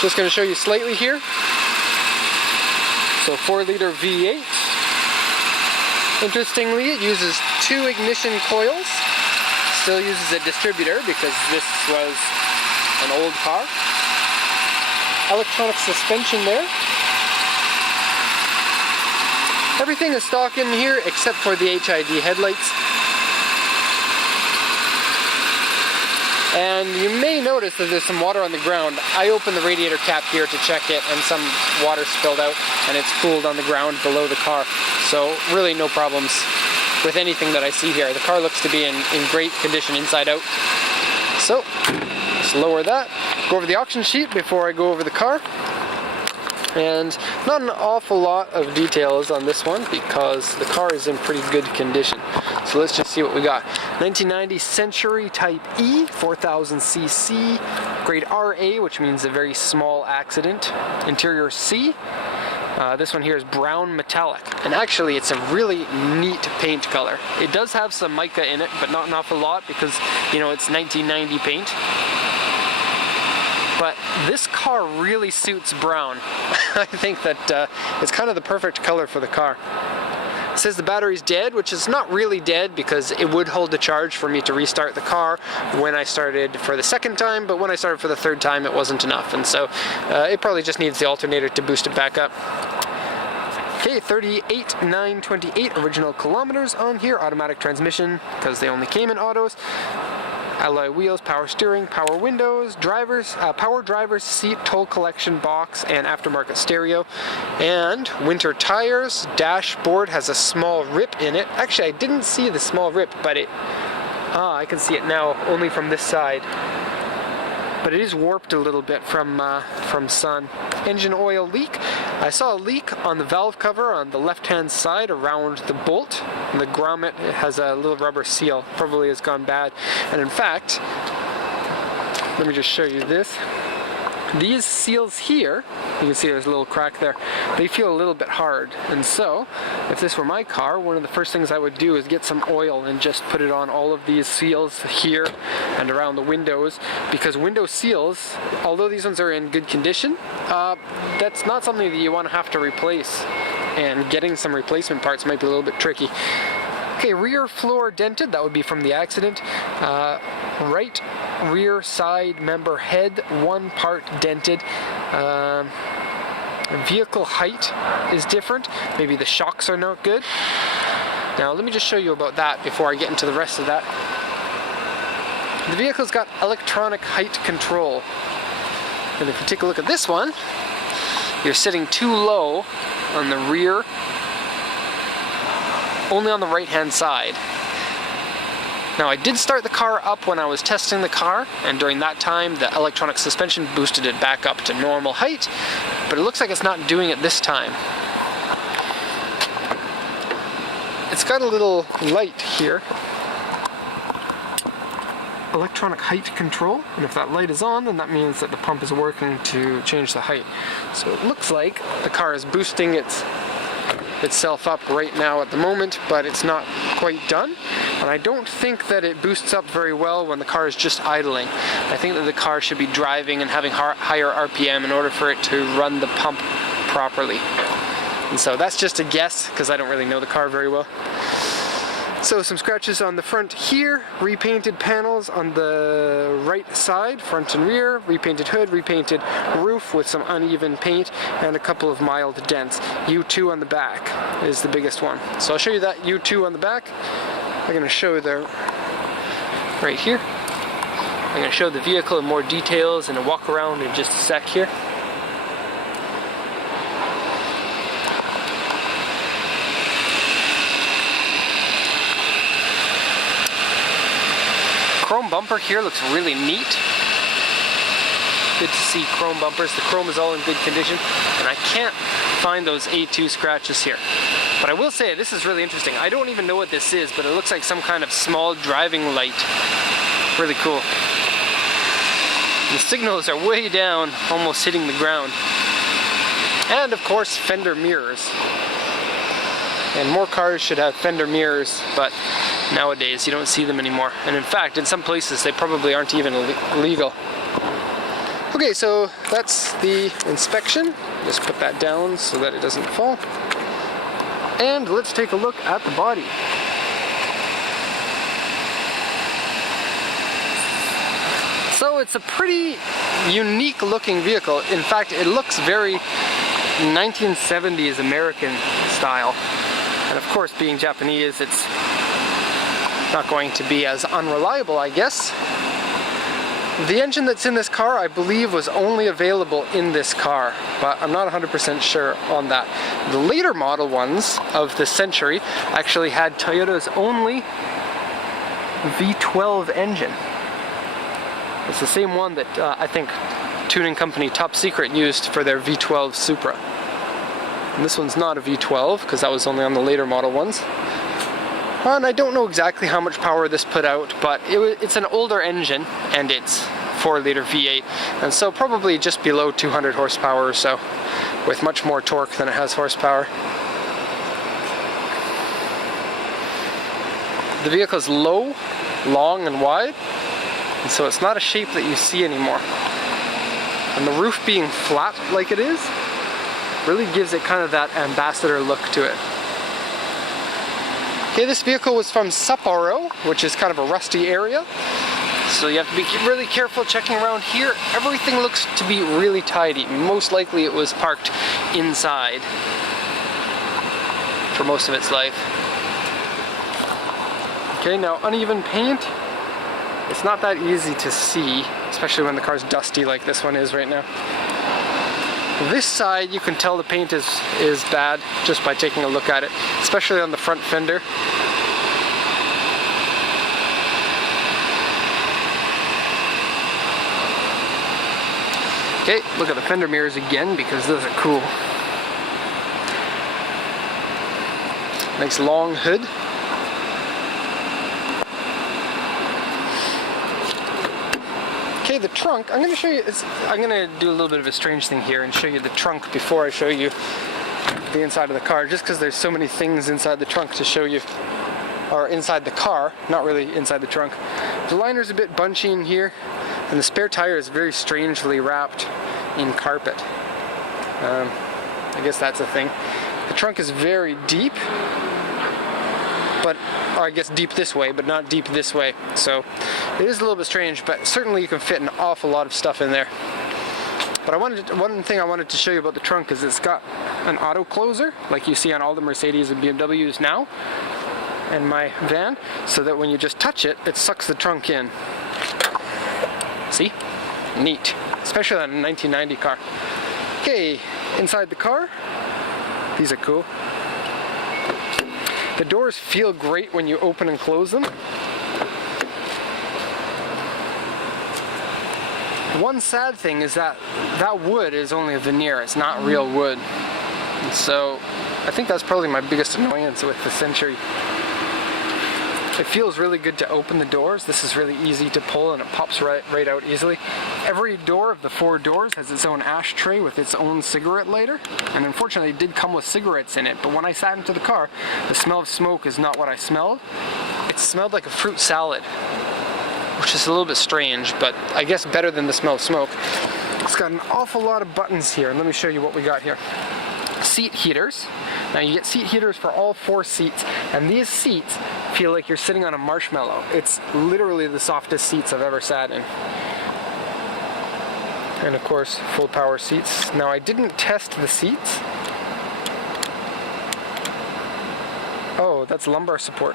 Just going to show you slightly here. So 4-liter V8. Interestingly, it uses 2 ignition coils. Still uses a distributor because this was an old car. Electronic suspension there. Everything is stock in here except for the HID headlights. And you may notice that there's some water on the ground. I opened the radiator cap here to check it, and some water spilled out, and it's pooled on the ground below the car. So really no problems with anything that I see here. The car looks to be in great condition inside out. So, just lower that. Go over the auction sheet before I go over the car. And not an awful lot of details on this one because the car is in pretty good condition. So let's just see what we got. 1990 Century Type E, 4000cc, grade RA, which means a very small accident. Interior C. This one here is brown metallic, and actually it's a really neat paint color. It does have some mica in it, but not an awful lot because, you know, it's 1990 paint. But this car really suits brown. I think that it's kind of the perfect color for the car. It says the battery's dead, which is not really dead because it would hold the charge for me to restart the car when I started for the second time, but when I started for the third time it wasn't enough, and so it probably just needs the alternator to boost it back up. Okay, 38,928 original kilometers on here, automatic transmission because they only came in autos. Alloy wheels, power steering, power windows, power driver's seat, toll collection box, and aftermarket stereo. And winter tires. Dashboard has a small rip in it. Actually, I didn't see the small rip, but I can see it now, only from this side. But it is warped a little bit from sun. Engine oil leak. I saw a leak on the valve cover on the left-hand side around the bolt. And the grommet has a little rubber seal. Probably has gone bad. And in fact, let me just show you this. These seals here, you can see there's a little crack there, they feel a little bit hard. And so, if this were my car, one of the first things I would do is get some oil and just put it on all of these seals here and around the windows, because window seals, although these ones are in good condition, that's not something that you want to have to replace. And getting some replacement parts might be a little bit tricky. Okay, rear floor dented, that would be from the accident. Right rear side member head, 1 part dented. Vehicle height is different. Maybe the shocks are not good. Now let me just show you about that before I get into the rest of that. The vehicle's got electronic height control. And if you take a look at this one, you're sitting too low on the rear, only on the right hand side. Now I did start the car up when I was testing the car, and during that time the electronic suspension boosted it back up to normal height, but it looks like it's not doing it this time. It's got a little light here. Electronic height control, and if that light is on, then that means that the pump is working to change the height. So it looks like the car is boosting itself up right now at the moment, but it's not quite done. And I don't think that it boosts up very well when the car is just idling. I think that the car should be driving and having higher RPM in order for it to run the pump properly. And so that's just a guess, because I don't really know the car very well. So some scratches on the front here, repainted panels on the right side, front and rear, repainted hood, repainted roof with some uneven paint, and a couple of mild dents. U2 on the back is the biggest one. So I'll show you that U2 on the back. I'm going to show right here. I'm going to show the vehicle in more details and a walk around in just a sec here. Chrome bumper here looks really neat. Good to see chrome bumpers. The chrome is all in good condition, and I can't find those A2 scratches here. But I will say this is really interesting. I don't even know what this is, but it looks like some kind of small driving light. Really cool. The signals are way down, almost hitting the ground. And of course, fender mirrors. And more cars should have fender mirrors, but nowadays you don't see them anymore. And in fact, in some places they probably aren't even legal. Okay, so that's the inspection. Just put that down so that it doesn't fall. And let's take a look at the body. So it's a pretty unique looking vehicle. In fact, it looks very 1970s American style. And of course, being Japanese, it's not going to be as unreliable, I guess. The engine that's in this car, I believe, was only available in this car, but I'm not 100% sure on that. The later model ones of this century actually had Toyota's only V12 engine. It's the same one that I think tuning company Top Secret used for their V12 Supra. And this one's not a V12 because that was only on the later model ones. And I don't know exactly how much power this put out, but it's an older engine and it's 4-liter V8, and so probably just below 200 horsepower or so, with much more torque than it has horsepower. The vehicle is low, long, and wide, and so it's not a shape that you see anymore. And the roof being flat like it is really gives it kind of that ambassador look to it. Okay, this vehicle was from Sapporo, which is kind of a rusty area. So you have to be really careful checking around here. Everything looks to be really tidy. Most likely it was parked inside for most of its life. Okay, now uneven paint. It's not that easy to see, especially when the car's dusty like this one is right now. This side, you can tell the paint is bad just by taking a look at it, especially on the front fender. Okay, look at the fender mirrors again because those are cool. Nice long hood. Okay, the trunk, I'm going to show you, I'm going to do a little bit of a strange thing here and show you the trunk before I show you the inside of the car, just because there's so many things inside the trunk to show you, or inside the car, not really inside the trunk. The liner's a bit bunchy in here, and the spare tire is very strangely wrapped in carpet. I guess that's a thing. The trunk is very deep, but, or I guess deep this way, but not deep this way. So it is a little bit strange, but certainly you can fit an awful lot of stuff in there. But one thing I wanted to show you about the trunk is it's got an auto closer, like you see on all the Mercedes and BMWs now, and my van, so that when you just touch it, it sucks the trunk in. See? Neat. Especially on a 1990 car. Okay, inside the car, these are cool. The doors feel great when you open and close them. One sad thing is that wood is only a veneer, it's not real wood. And so I think that's probably my biggest annoyance with the Century. It feels really good to open the doors. This is really easy to pull and it pops right out easily. Every door of the 4 doors has its own ashtray with its own cigarette lighter. And unfortunately it did come with cigarettes in it, but when I sat into the car, the smell of smoke is not what I smelled. It smelled like a fruit salad, which is a little bit strange, but I guess better than the smell of smoke. It's got an awful lot of buttons here, and let me show you what we got here. Seat heaters. Now you get seat heaters for all 4 seats, and these seats feel like you're sitting on a marshmallow. It's literally the softest seats I've ever sat in. And of course, full power seats. Now I didn't test the seats. Oh, that's lumbar support.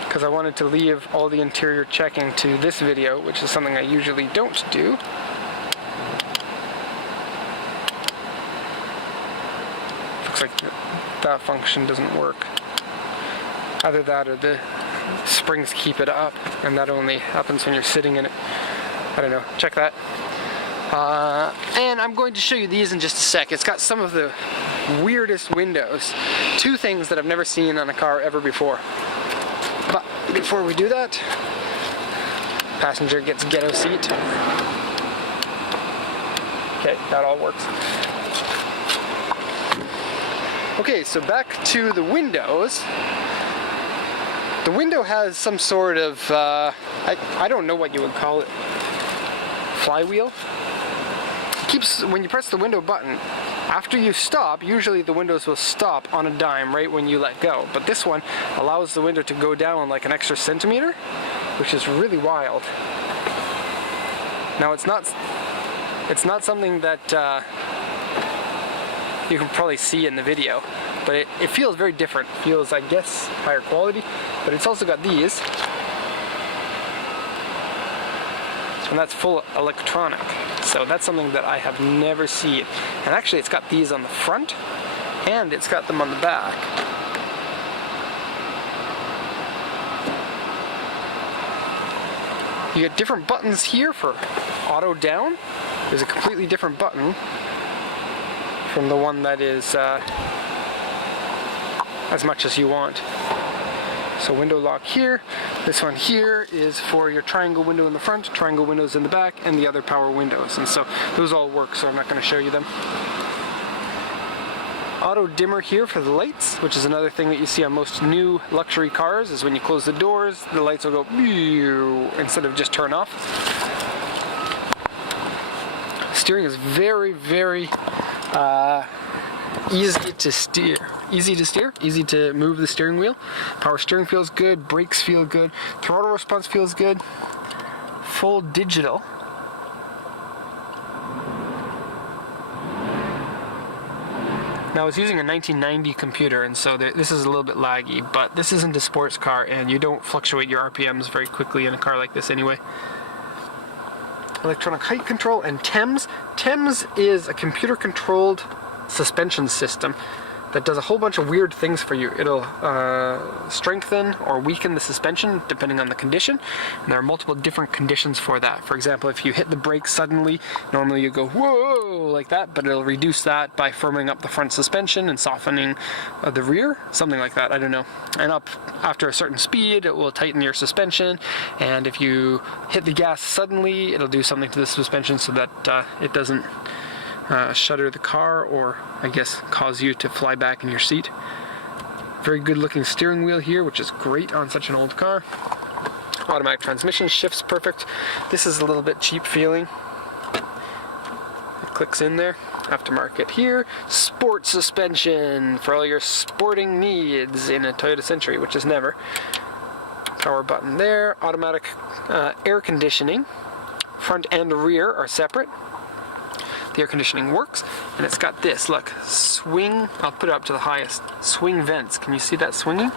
Because I wanted to leave all the interior checking to this video, which is something I usually don't do. Looks like that function doesn't work. Either that or the springs keep it up, and that only happens when you're sitting in it. I don't know, check that. And I'm going to show you these in just a sec. It's got some of the weirdest windows. 2 things that I've never seen on a car ever before. But before we do that, passenger gets ghetto seat. Okay, that all works. Okay, so back to the windows. The window has some sort of, I don't know what you would call it, flywheel. It keeps, when you press the window button, after you stop, usually the windows will stop on a dime right when you let go. But this one allows the window to go down like an extra centimeter, which is really wild. Now it's not something that you can probably see in the video, but it feels very different. It feels, I guess, higher quality, but it's also got these. And that's full electronic. So that's something that I have never seen. And actually it's got these on the front and it's got them on the back. You get different buttons here for auto down. There's a completely different button from the one that is as much as you want. So window lock here. This one here is for your triangle window in the front, triangle windows in the back, and the other power windows. And so those all work, so I'm not going to show you them. Auto dimmer here for the lights, which is another thing that you see on most new luxury cars, is when you close the doors, the lights will go instead of just turn off. Steering is very, very easy to steer, easy to move the steering wheel. Power steering feels good, brakes feel good, throttle response feels good. Full digital. Now I was using a 1990 computer, and so this is a little bit laggy, but this isn't a sports car and you don't fluctuate your RPMs very quickly in a car like this anyway. Electronic height control and TEMS. TEMS is a computer controlled suspension system that does a whole bunch of weird things for you. It'll strengthen or weaken the suspension depending on the condition, and there are multiple different conditions for that. For example, if you hit the brakes suddenly, normally you go whoa like that, but it'll reduce that by firming up the front suspension and softening the rear, something like that, I don't know. And up after a certain speed, it will tighten your suspension, and if you hit the gas suddenly, it'll do something to the suspension so that it doesn't shudder the car, or I guess cause you to fly back in your seat. Very good looking steering wheel here, which is great on such an old car. Automatic transmission, shifts perfect. This is a little bit cheap feeling. It clicks in there. Aftermarket here. Sport suspension for all your sporting needs in a Toyota Century, which is never. Power button there. Automatic air conditioning. Front and rear are separate. The air conditioning works, and it's got this, look, swing, I'll put it up to the highest, swing vents. Can you see that swinging?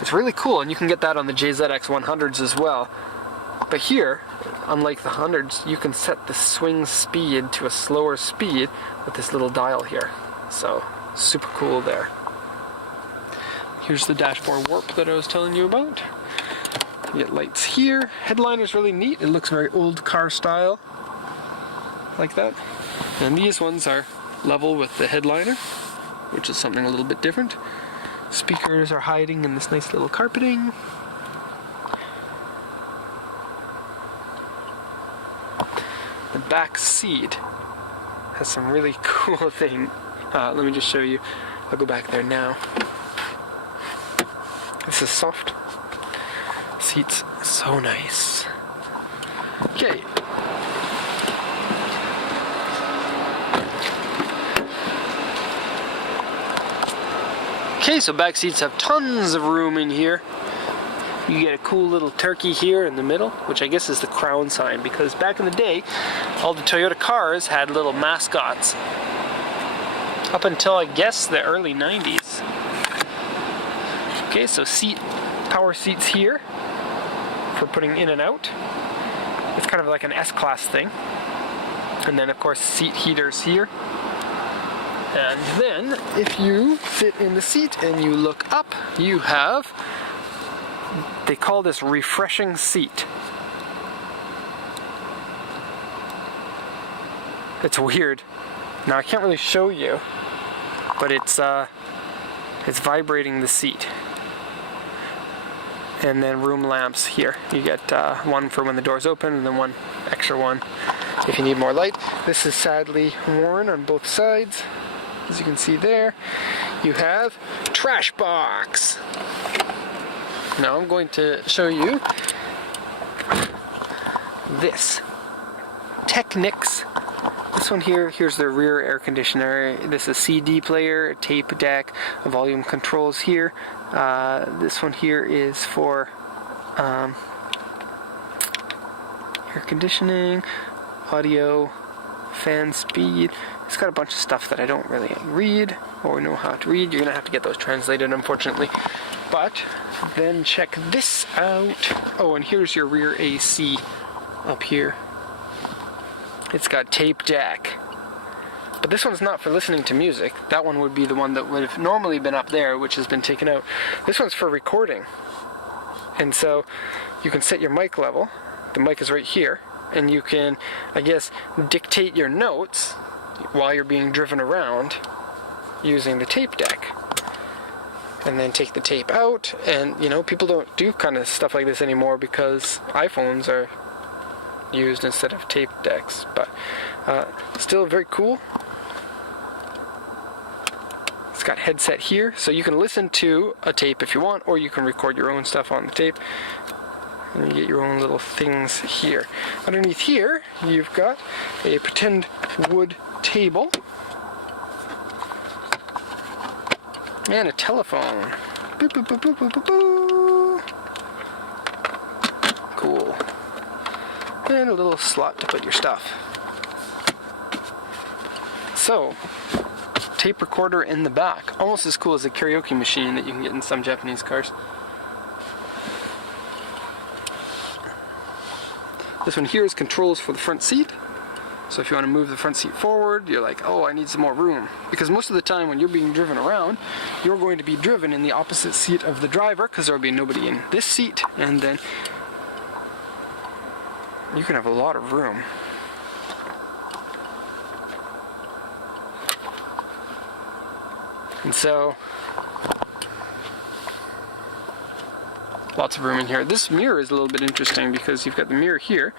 It's really cool, and you can get that on the JZX 100s as well. But here, unlike the 100s, you can set the swing speed to a slower speed with this little dial here. So, super cool there. Here's the dashboard warp that I was telling you about. You get lights here. Headliner's really neat. It looks very old car style, like that. And these ones are level with the headliner, which is something a little bit different. Speakers are hiding in this nice little carpeting. The back seat has some really cool thing. Let me just show you. I'll go back there now. This is soft. Seats so nice. Okay. Okay, so back seats have tons of room in here. You get a cool little turkey here in the middle, which I guess is the crown sign, because back in the day, all the Toyota cars had little mascots. Up until, I guess, the early 90s. Okay, so power seats here for putting in and out. It's kind of like an S-Class thing. And then, of course, seat heaters here. And then, if you sit in the seat and you look up, you have, they call this refreshing seat. It's weird. Now, I can't really show you, but it's vibrating the seat. And then room lamps here. You get one for when the doors open, and then one extra one if you need more light. This is sadly worn on both sides. as you can see there, you have trash box. Now I'm going to show you this Technics. This one here, here's the rear air conditioner. This is CD player, tape deck, volume controls here. This one here is for air conditioning, audio, fan speed. It's got a bunch of stuff that I don't really read or know how to read. You're gonna have to get those translated, unfortunately. But then check this out. Oh, and here's your rear AC up here. It's got tape deck. But this one's not for listening to music. That one would be the one that would have normally been up there, which has been taken out. This one's for recording. And so you can set your mic level. The mic is right here. And you can, I guess, dictate your notes while you're being driven around using the tape deck. And then take the tape out. And, you know, people don't do kind of stuff like this anymore because iPhones are used instead of tape decks. But still very cool. It's got headset here, so you can listen to a tape if you want, or you can record your own stuff on the tape. And you get your own little things here. Underneath here, you've got a pretend wood table. And a telephone. Boop, boop, boop, boop, boop, boop, boop. Cool. And a little slot to put your stuff. So, tape recorder in the back. Almost as cool as a karaoke machine that you can get in some Japanese cars. This one here is controls for the front seat. So if you want to move the front seat forward, you're like, oh, I need some more room. Because most of the time when you're being driven around, you're going to be driven in the opposite seat of the driver, because there will be nobody in this seat, and then you can have a lot of room. And so, lots of room in here. This mirror is a little bit interesting because you've got the mirror here,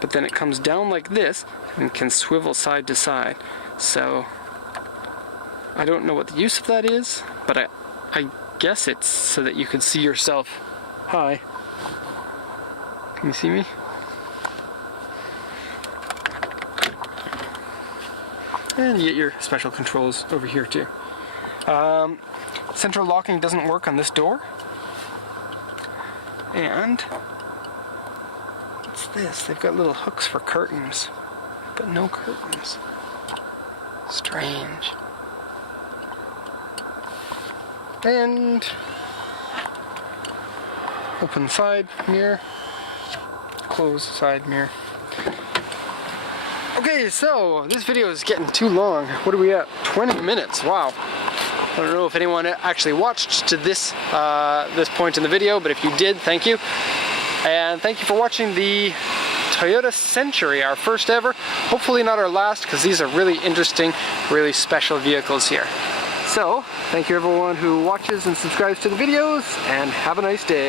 but then it comes down like this and can swivel side to side. So I don't know what the use of that is, but I guess it's so that you can see yourself. Hi. Can you see me? And you get your special controls over here too. Central locking doesn't work on this door. And what's this? They've got little hooks for curtains, but no curtains. Strange. And open side mirror, close side mirror. Okay, so this video is getting too long. What are we at? 20 minutes. Wow. I don't know if anyone actually watched to this this point in the video, but if you did, thank you. And thank you for watching the Toyota Century, our first ever. Hopefully not our last, because these are really interesting, really special vehicles here. So, thank you everyone who watches and subscribes to the videos, and have a nice day.